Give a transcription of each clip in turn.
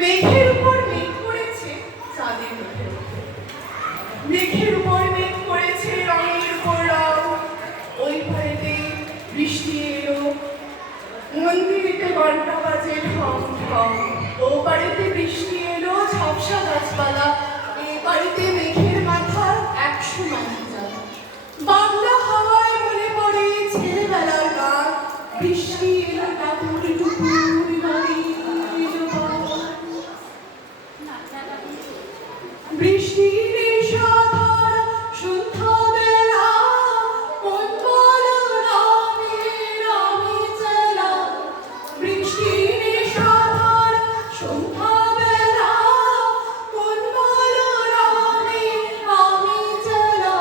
মেঘের উপর মেঘ পড়েছে চাঁদের মুখে মুখে, মেঘের উপর মেঘ পড়েছে রঙের উপর রং। ওই পাড়েতে বৃষ্টি এলো, মন্দিরেতে ঘন্টা বাজে ঢং ঢং। ও বাড়িতে বৃষ্টি এলো, ঝাপসা গাছপালা। এ বাড়িতে মেঘের মাথা 100 মাইল যাওয়া। বাংলা হাওয়ায় মনে পড়ে ছেলেবেলার গান। বৃষ্টি এলো টাপুর টুপুর নদী বৃষ্টির সাধার সন্ধ্যাবেলা মন বলো রামে রামে চলা। বৃষ্টির সাধার সন্ধ্যাবেলা মন বলো রামে রামে চলা।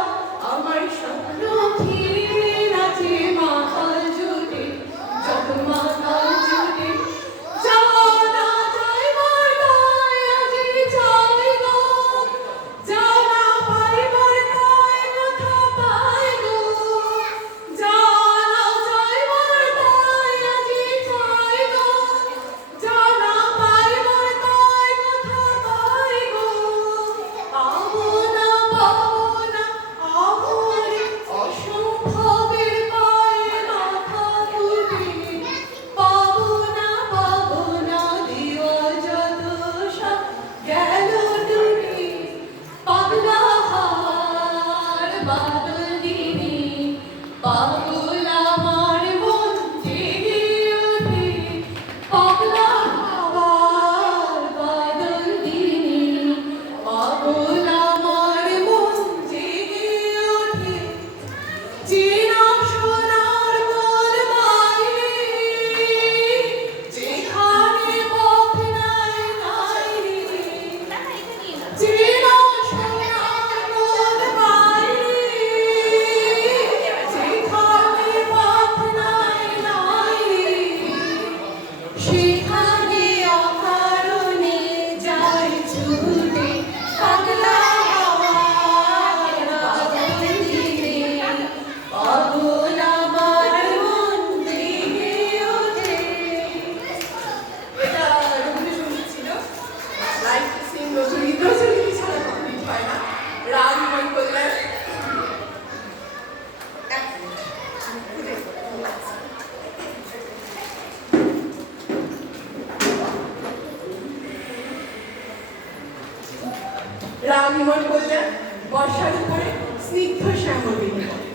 আমার স্বপ্ন ঘিরে নাচে মাতাল জুটে, যত মাতাল জুটে জানা যায় বারদায় আজি চাই গো। জানা পাই বারদায় কথা পাই গো। জানা যায় বারদায় আজি চাই গো। জানা পাই বারদায় কথা পাই গো। পাবো না আমরে অসম্ভবের পায়ে মাথা তুলে। পাবো না দেওয়া যত সব গেল ডুবে। পাগলা হার বাদল দিনে পাগল আমার মন জেগে ওঠে। পাগলা হাওয়ার বাদল দিনে পাগল আমার মন জেগে ওঠে। চেনা সোনার কোল বাইরে যেখানে পথ নাই নাই রে। চেনা সোনার কোল বাইরে যেখানে পথ নাই নাই রে। সেখানে অকারণে যায় ছুটে পাগলা হাওয়ার বাদল দিনে। পাগল আমার মন জেগে ওঠে। এটা রবীন্দ্রসঙ্গীত ছিল। লাইভ সিং রবীন্দ্রসঙ্গীত ছাড়া কমপ্লিট হয় না। রাগ মন কল্যাণ। রাগ মন কল্যাণ বর্ষার উপরে স্নিগ্ধ শ্যামল বিনিময়।